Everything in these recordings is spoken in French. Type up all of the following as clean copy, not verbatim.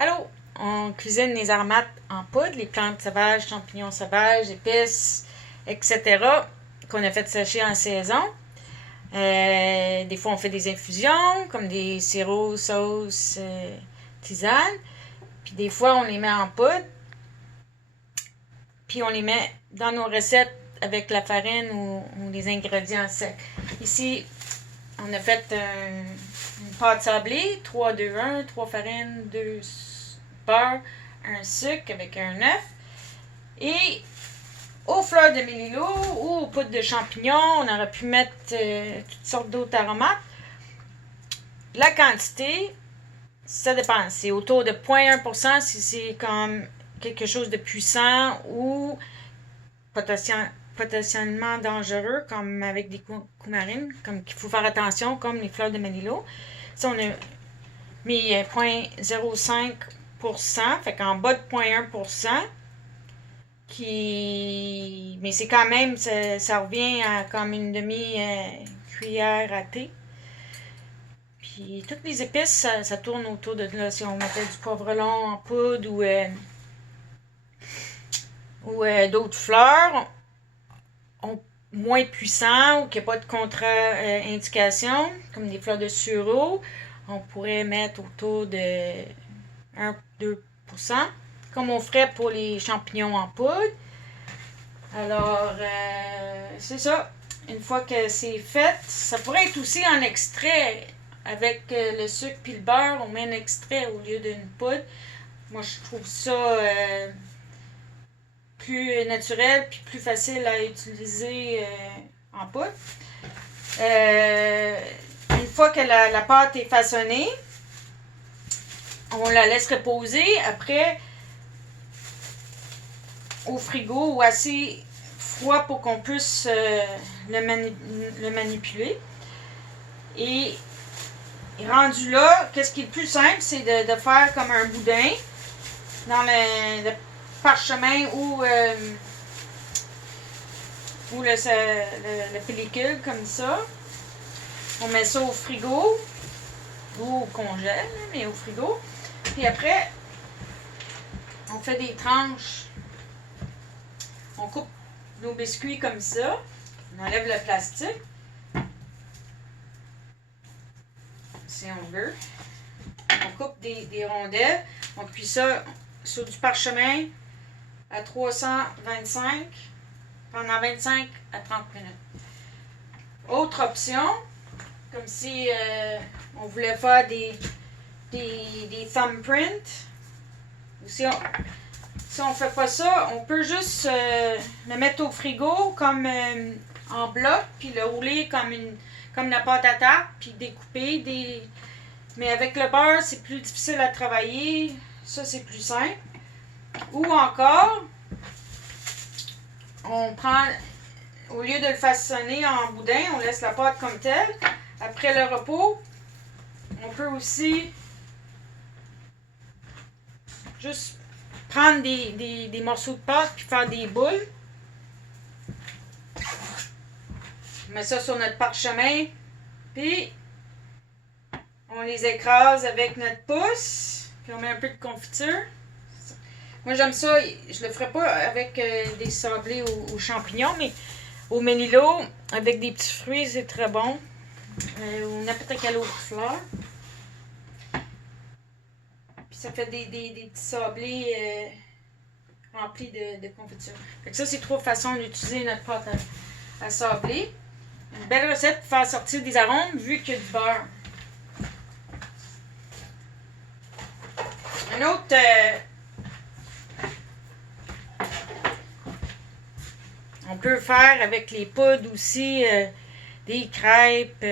Allô, on cuisine les aromates en poudre, les plantes sauvages, champignons sauvages, épices, etc. qu'on a fait sécher en saison. Des fois, on fait des infusions, comme des sirops, sauces, tisanes. Puis des fois, on les met en poudre. Puis on les met dans nos recettes avec la farine ou des ingrédients secs. Ici, on a fait une pâte sablée, 3, 2, 1, 3 farines, 2 beurre, un sucre avec un œuf. Et aux fleurs de mélilo ou aux poudres de champignons, on aurait pu mettre toutes sortes d'autres aromates. La quantité, ça dépend. C'est autour de 0,1% si c'est comme quelque chose de puissant ou potentiellement dangereux, comme avec des coumarines, comme qu'il faut faire attention, comme les fleurs de mélilo. Ça, on a mis 0,05%, fait qu'en bas de 0,1%, mais c'est quand même, ça revient à comme une demi-cuillère à thé. Puis toutes les épices, ça tourne autour de là. Si on mettait du poivron en poudre ou d'autres fleurs, moins puissants ou qui n'ont pas de contre-indication, comme des fleurs de sureau, on pourrait mettre autour de 1-2%, comme on ferait pour les champignons en poudre. Alors, c'est ça. Une fois que c'est fait, ça pourrait être aussi en extrait. Avec le sucre puis le beurre, on met un extrait au lieu d'une poudre. Moi, je trouve ça plus naturel puis plus facile à utiliser en poudre. Une fois que la pâte est façonnée, on la laisse reposer. Après, au frigo ou assez froid pour qu'on puisse le manipuler. Et rendu là, qu'est-ce qui est le plus simple, c'est de faire comme un boudin dans le parchemin ou la pellicule comme ça. On met ça au frigo ou au congèle, mais au frigo. Puis après, on fait des tranches. On coupe nos biscuits comme ça. On enlève le plastique. Si on veut. On coupe des rondelles. On cuit ça sur du parchemin à 325 pendant 25 à 30 minutes. Autre option, comme si on voulait faire des thumbprints. Ou si on fait pas ça, on peut juste le mettre au frigo comme en bloc, puis le rouler comme la pâte à tarte, puis découper. Mais avec le beurre, c'est plus difficile à travailler. Ça, c'est plus simple. Ou encore, on prend, au lieu de le façonner en boudin, on laisse la pâte comme telle. Après le repos, on peut aussi juste prendre des morceaux de pâte puis faire des boules. On met ça sur notre parchemin, puis on les écrase avec notre pouce, puis on met un peu de confiture. Moi, j'aime ça. Je le ferai pas avec des sablés aux champignons, mais au mélilo, avec des petits fruits, c'est très bon. Ou n'importe quelle autre fleur. Puis ça fait des petits sablés remplis de confiture. Fait que ça, c'est trois façons d'utiliser notre pâte à sabler. Une belle recette pour faire sortir des arômes vu qu'il y a du beurre. Un autre... on peut faire avec les poudres aussi des crêpes.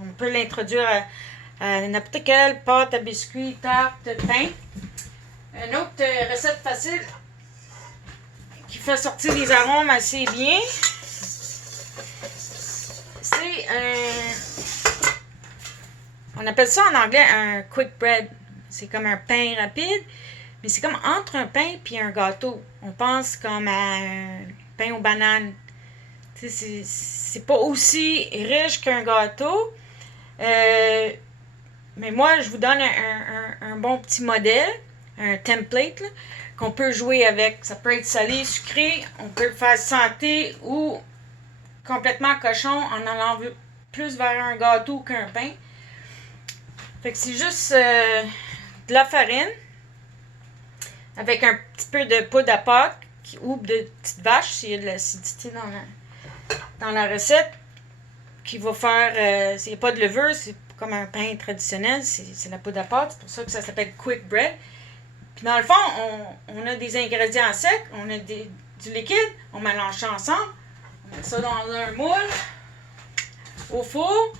On peut l'introduire à n'importe quelle pâte à biscuits, tarte, pain. Une autre recette facile qui fait sortir des arômes assez bien, c'est on appelle ça en anglais un quick bread. C'est comme un pain rapide, mais c'est comme entre un pain et un gâteau. On pense comme à un pain aux bananes. C'est pas aussi riche qu'un gâteau. Mais moi, je vous donne un bon petit modèle, un template, qu'on peut jouer avec. Ça peut être salé, sucré, on peut le faire santé ou complètement cochon en allant plus vers un gâteau qu'un pain. Fait que c'est juste de la farine avec un petit peu de poudre à pâte ou de petite vache s'il y a de l'acidité dans la recette qui va faire, s'il n'y a pas de levure, c'est comme un pain traditionnel, c'est la poudre à pâte, c'est pour ça que ça s'appelle quick bread. Puis dans le fond, on a des ingrédients secs, on a du liquide, on mélange ça ensemble, on met ça dans un moule, au four,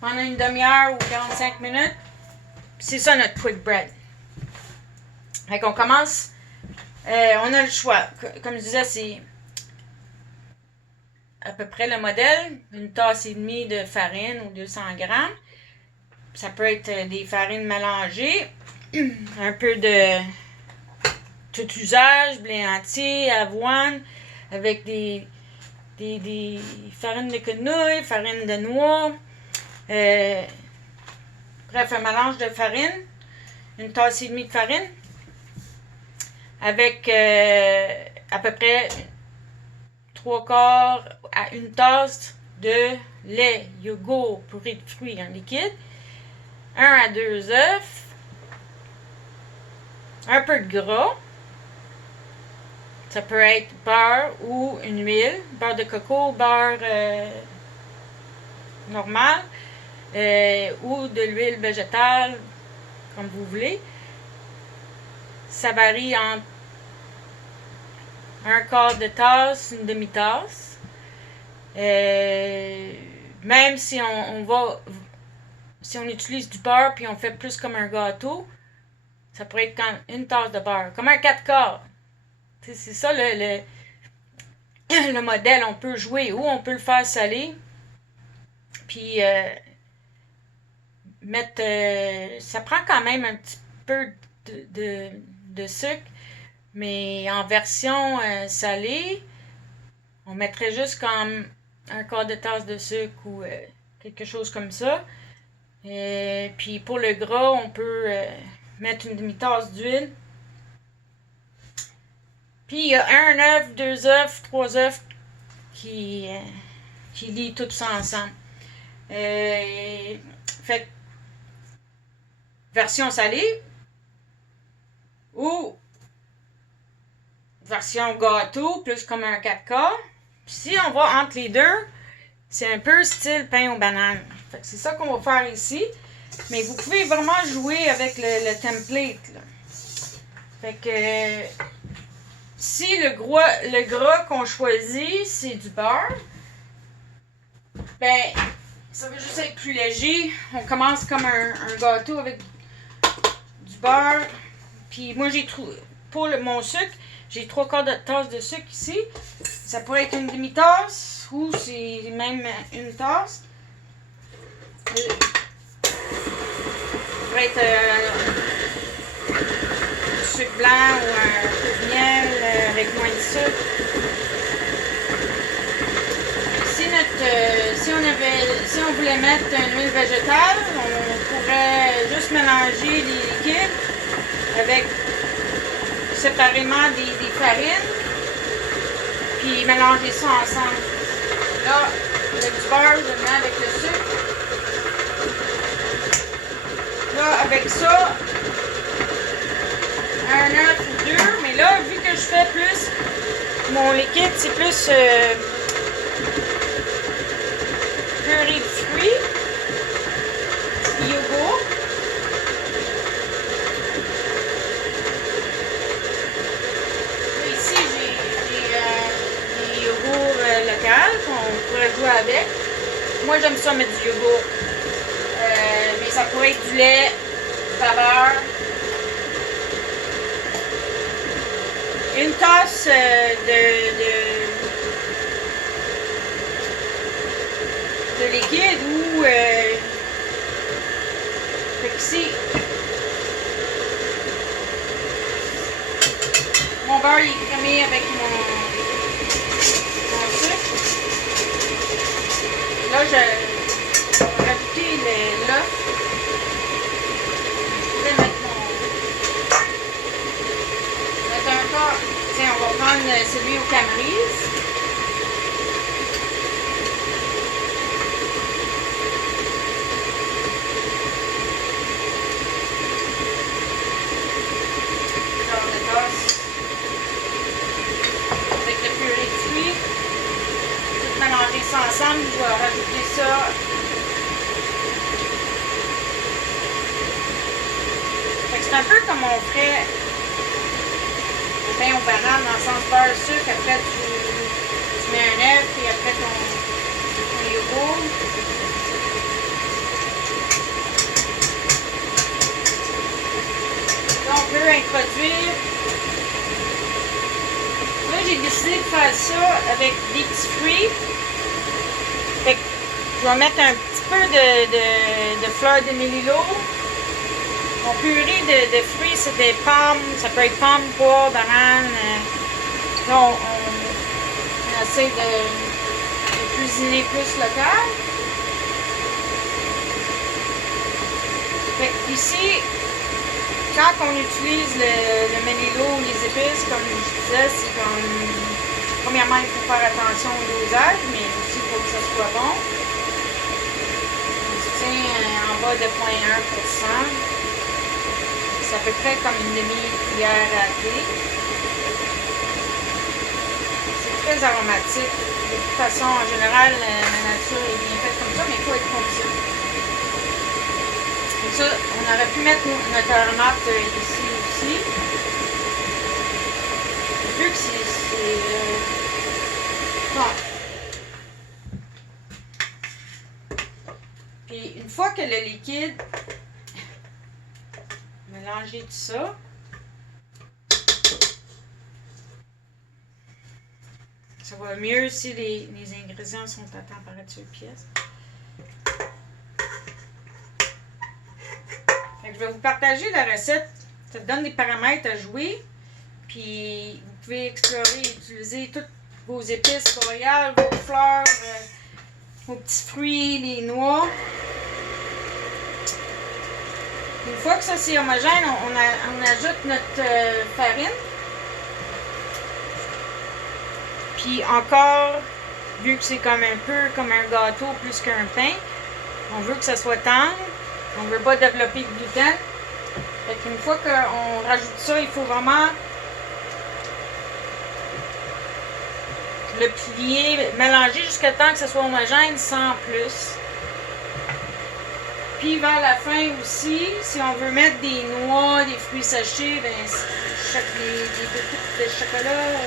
pendant une demi-heure ou 45 minutes, puis c'est ça notre quick bread. Fait qu'on commence, on a le choix, comme je disais, c'est à peu près le modèle, une tasse et demie de farine ou 200 grammes. Ça peut être des farines mélangées, un peu de tout usage, blé entier, avoine, avec des farines de quenouille, farine de noix. Bref, un mélange de farine, une tasse et demie de farine, avec à peu près 3/4 à une tasse de lait, yogourt, purée de fruits en liquide, 1 à 2 œufs, un peu de gras, ça peut être beurre ou une huile, beurre de coco, beurre normal, ou de l'huile végétale, comme vous voulez. Ça varie entre 1/4 de tasse, une demi-tasse. Même si si on utilise du beurre puis on fait plus comme un gâteau, ça pourrait être comme une tasse de beurre, comme un 4/4. C'est ça le modèle. On peut jouer ou on peut le faire salé. Puis mettre. Ça prend quand même un petit peu de sucre. Mais en version salée, on mettrait juste comme 1/4 de tasse de sucre ou quelque chose comme ça. Puis pour le gras, on peut mettre une demi-tasse d'huile. Puis il y a 1 œuf, 2 œufs, 3 œufs qui lient tout ça ensemble. Fait version salée ou version gâteau, plus comme un 4/4. Puis si on va entre les deux, c'est un peu style pain aux bananes. Fait que c'est ça qu'on va faire ici. Mais vous pouvez vraiment jouer avec le template, là. Fait que si le gras qu'on choisit, c'est du beurre, ben ça va juste être plus léger. On commence comme un gâteau avec du beurre. Puis moi j'ai trouvé pour mon sucre, j'ai 3/4 de tasse de sucre ici. Ça pourrait être une demi-tasse ou c'est même une tasse. Ça pourrait être du sucre blanc ou un peu de miel avec moins de sucre. Si on voulait mettre une huile végétale, on pourrait juste mélanger les liquides avec séparément des farines, puis mélanger ça ensemble. Là, avec du beurre, je le mets avec le sucre. Là, avec ça, un œuf ou deux, mais là, vu que je fais plus, mon liquide, c'est plus purée de fruits, yogourt. Ici, j'ai des yogourts locaux qu'on pourrait jouer avec. Moi, j'aime ça mettre du yogourt. Mais ça pourrait être du lait, du beurre. Une tasse de liquide ou fait que ici mon beurre il est crémé avec mon sucre. Là je vais rajouter l'œuf. Je vais mettre mon celui au Camerise. Genre de tasse. Avec le purée de fruits. Tout mélanger ça ensemble, je vais rajouter ça. C'est un peu comme on ferait le pain aux bananes, dans le sens beurre, sucre, après tu mets un œuf, puis après ton yogourt. Là, on peut introduire. Là, j'ai décidé de faire ça avec des petits fruits. Fait que je vais mettre un petit peu de fleurs de mélilo. Mon purée de fruits, c'est des pommes, ça peut être pommes, pois, bananes. Là, on essaie de cuisiner plus local. Fait que ici, quand on utilise le mélilo ou les épices, comme je disais, c'est comme, premièrement, il faut faire attention au dosage, mais aussi il faut que ça soit bon. On se tient en bas de 0,1%. C'est à peu près comme une demi-cuillère à thé. C'est très aromatique. De toute façon, en général, la nature est bien faite comme ça, mais il faut être conscient. Et ça, on aurait pu mettre notre aromate ici aussi. Vu que c'est bon. Puis une fois que le liquide, mélanger tout ça. Ça va mieux si les ingrédients sont à température pièce. Fait que je vais vous partager la recette. Ça te donne des paramètres à jouer. Puis vous pouvez explorer et utiliser toutes vos épices royales, vos fleurs, vos petits fruits, les noix. Une fois que ça c'est homogène, on ajoute notre farine. Puis encore, vu que c'est comme un peu comme un gâteau plus qu'un pain, on veut que ça soit tendre. On ne veut pas développer de gluten. Fait qu'une fois qu'on rajoute ça, il faut vraiment le plier, mélanger jusqu'à temps que ça soit homogène sans plus. Puis vers la fin aussi, si on veut mettre des noix, des fruits séchés, ben, des pépites de chocolat,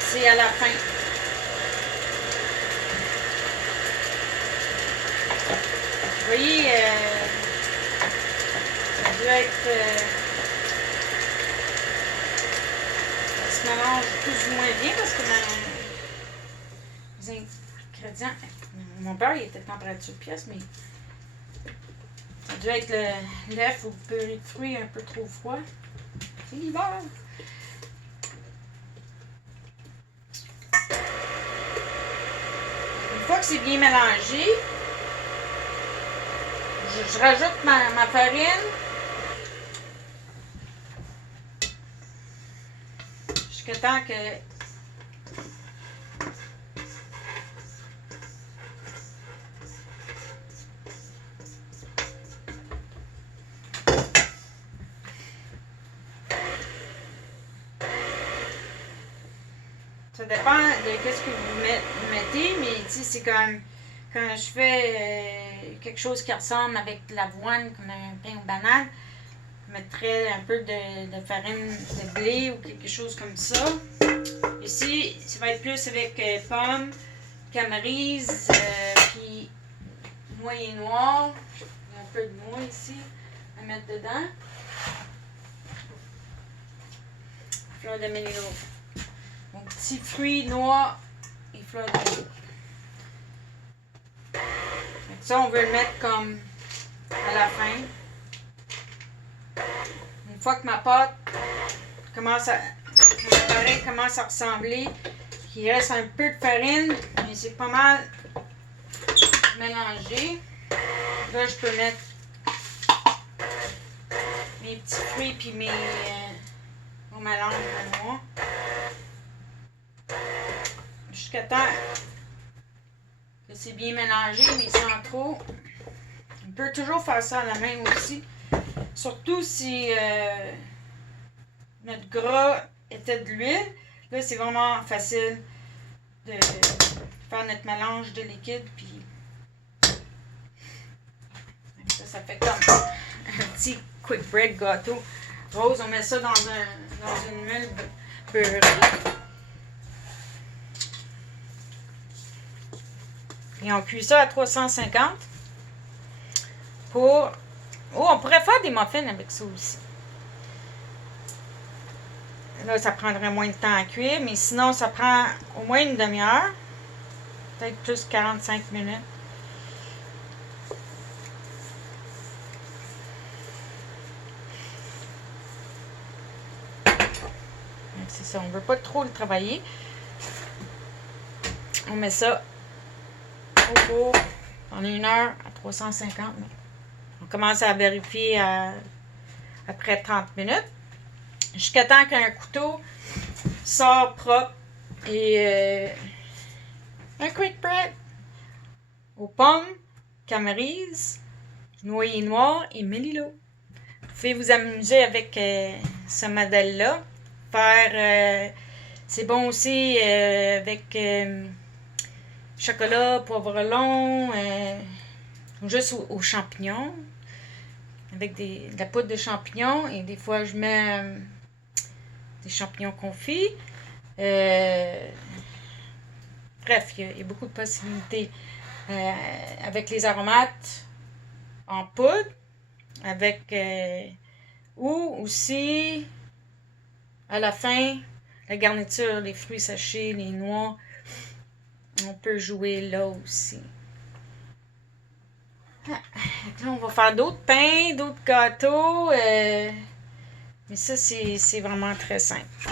c'est à la fin. Vous voyez, ça doit être... ça se mélange plus ou moins bien parce que les ingrédients... Mon beurre, il était de température pièce, mais ça doit être l'œuf ou le purée de fruits un peu trop froid. C'est l'hiver. Une fois que c'est bien mélangé, je rajoute ma farine jusqu'à temps que ça dépend de qu'est-ce que vous mettez, mais c'est comme quand je fais quelque chose qui ressemble avec de l'avoine, comme un pain aux bananes, je mettrais un peu de farine de blé ou quelque chose comme ça. Ici, ça va être plus avec pommes, camerise, puis noyer noir. Il y a un peu de noix ici à mettre dedans. Fleur de mélilo. Mon petit fruit, noix et fleurs de mélilo. Ça, on veut le mettre comme à la fin. Une fois que ma pâte commence à ressembler, il reste un peu de farine, mais c'est pas mal mélangé. Là, je peux mettre mes petits fruits puis mon mélange de noix. Jusqu'à temps que c'est bien mélangé, mais sans trop. On peut toujours faire ça à la main aussi. Surtout si notre gras était de l'huile. Là, c'est vraiment facile de faire notre mélange de liquide. Puis ça fait comme un petit quick bread gâteau. Rose, on met ça dans une meule beurrée. Et on cuit ça à 350 pour... Oh, on pourrait faire des muffins avec ça aussi. Là, ça prendrait moins de temps à cuire, mais sinon, ça prend au moins une demi-heure. Peut-être plus 45 minutes. C'est ça, on ne veut pas trop le travailler. On met ça au four pendant 1 heure à 350. On commence à vérifier après 30 minutes. Jusqu'à temps qu'un couteau sort propre et un quick bread aux pommes, camerise, noyer noir et mélilo. Vous pouvez vous amuser avec ce modèle-là. C'est bon aussi avec chocolat, poivron, juste aux champignons, avec de la poudre de champignons, et des fois je mets des champignons confits. Bref, il y a beaucoup de possibilités avec les aromates en poudre, avec ou aussi à la fin, la garniture, les fruits séchés, les noix, on peut jouer là aussi. Là, on va faire d'autres pains, d'autres gâteaux, mais ça, c'est vraiment très simple.